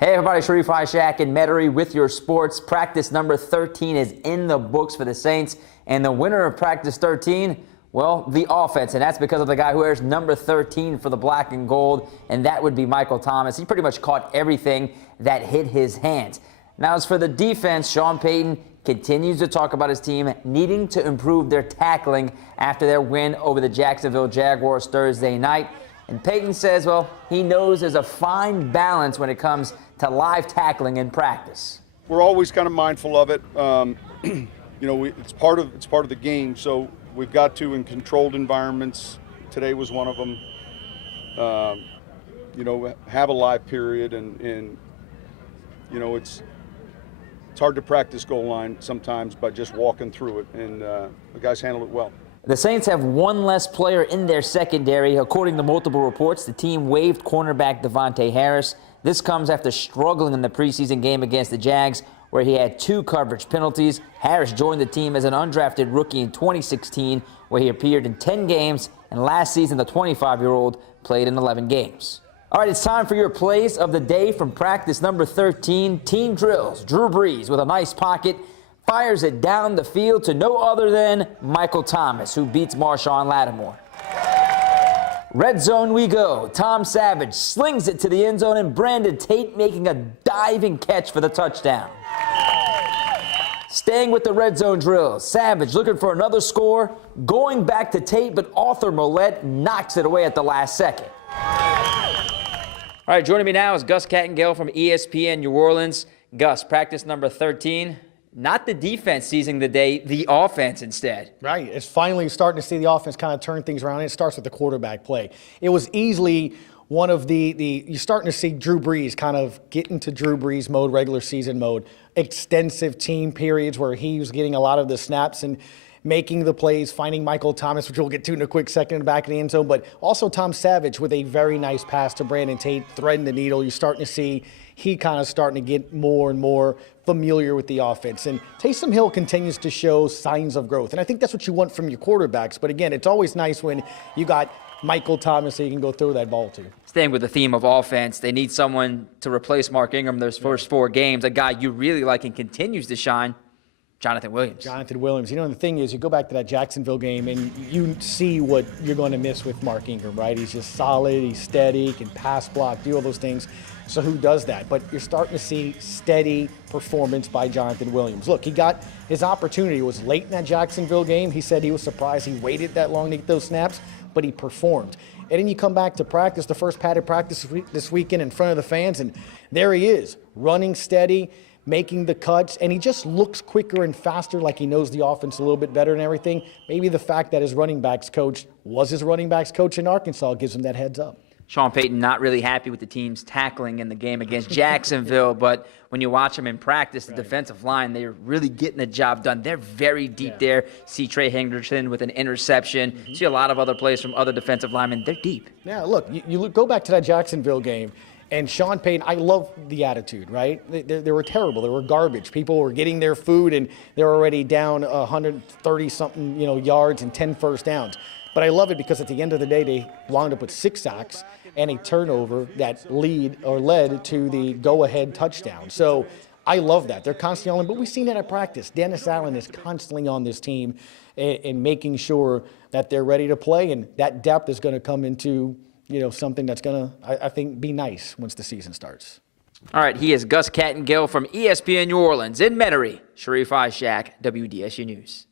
Hey everybody, Sharief, Ishaq, and Metairie with your sports. Practice number 13 is in the books for the Saints, and the winner of practice 13, well, the offense, and that's because of the guy who wears number 13 for the black and gold, and that would be Michael Thomas. He pretty much caught everything that hit his hands. Now, as for the defense, Sean Payton continues to talk about his team needing to improve their tackling after their win over the Jacksonville Jaguars Thursday night. And Payton says, well, he knows there's a fine balance when it comes to live tackling in practice. We're always kind of mindful of it. It's part of the game, so we've got to, in controlled environments, today was one of them, have a live period, and it's hard to practice goal line sometimes by just walking through it, and the guys handled it well. The Saints have one less player in their secondary. According to multiple reports, the team waived cornerback Devontae Harris. This comes after struggling in the preseason game against the Jags, where he had 2 coverage penalties. Harris joined the team as an undrafted rookie in 2016, where he appeared in 10 games, and last season the 25-year-old played in 11 games. All right, it's time for your plays of the day from practice number 13. Team drills. Drew Brees with a nice pocket fires it down the field to no other than Michael Thomas, who beats Marshawn Lattimore. Red zone we go. Tom Savage slings it to the end zone, and Brandon Tate making a diving catch for the touchdown. Staying with the red zone drills, Savage looking for another score, going back to Tate, but Arthur Millette knocks it away at the last second. All right, joining me now is Gus Kattengell from ESPN New Orleans. Gus, practice number 13. Not the defense seizing the day, the offense instead. Right. It's finally starting to see the offense kind of turn things around, and it starts with the quarterback play. It was easily one of you're starting to see Drew Brees kind of get into Drew Brees mode, regular season mode, extensive team periods where he was getting a lot of the snaps and making the plays, finding Michael Thomas, which we'll get to in a quick second, in the back of the end zone, but also Tom Savage with a very nice pass to Brandon Tate, threading the needle. You're starting to see he kind of starting to get more and more familiar with the offense. And Taysom Hill continues to show signs of growth. And I think that's what you want from your quarterbacks. But again, it's always nice when you got Michael Thomas that you can go throw that ball to. Staying with the theme of offense, they need someone to replace Mark Ingram those first 4 games, a guy you really like and continues to shine, Jonathan Williams. Jonathan Williams. The thing is, you go back to that Jacksonville game and you see what you're going to miss with Mark Ingram, right? He's just solid, he's steady, he can pass block, do all those things. So who does that? But you're starting to see steady performance by Jonathan Williams. Look, he got his opportunity. It was late in that Jacksonville game. He said he was surprised he waited that long to get those snaps, but he performed. And then you come back to practice, the first padded practice this weekend in front of the fans, and there he is, running steady, making the cuts, and he just looks quicker and faster, like he knows the offense a little bit better and everything. Maybe the fact that his running backs coach was his running backs coach in Arkansas gives him that heads up. Sean Payton not really happy with the team's tackling in the game against Jacksonville, but when you watch them in practice, the defensive line, they're really getting the job done. They're very deep there. See Trey Henderson with an interception. See a lot of other plays from other defensive linemen. They're deep. Yeah, look, you go back to that Jacksonville game, and Sean Payton, I love the attitude, right? They were terrible. They were garbage. People were getting their food, and they're already down 130-something yards and 10 first downs. But I love it because at the end of the day, they wound up with 6 sacks and a turnover that led to the go-ahead touchdown. So I love that. They're constantly on, but we've seen that at practice. Dennis Allen is constantly on this team and making sure that they're ready to play, and that depth is going to come into something that's going to, I think, be nice once the season starts. All right, he is Gus Kattengell from ESPN New Orleans in Metairie. Sharief Ishaq, WDSU News.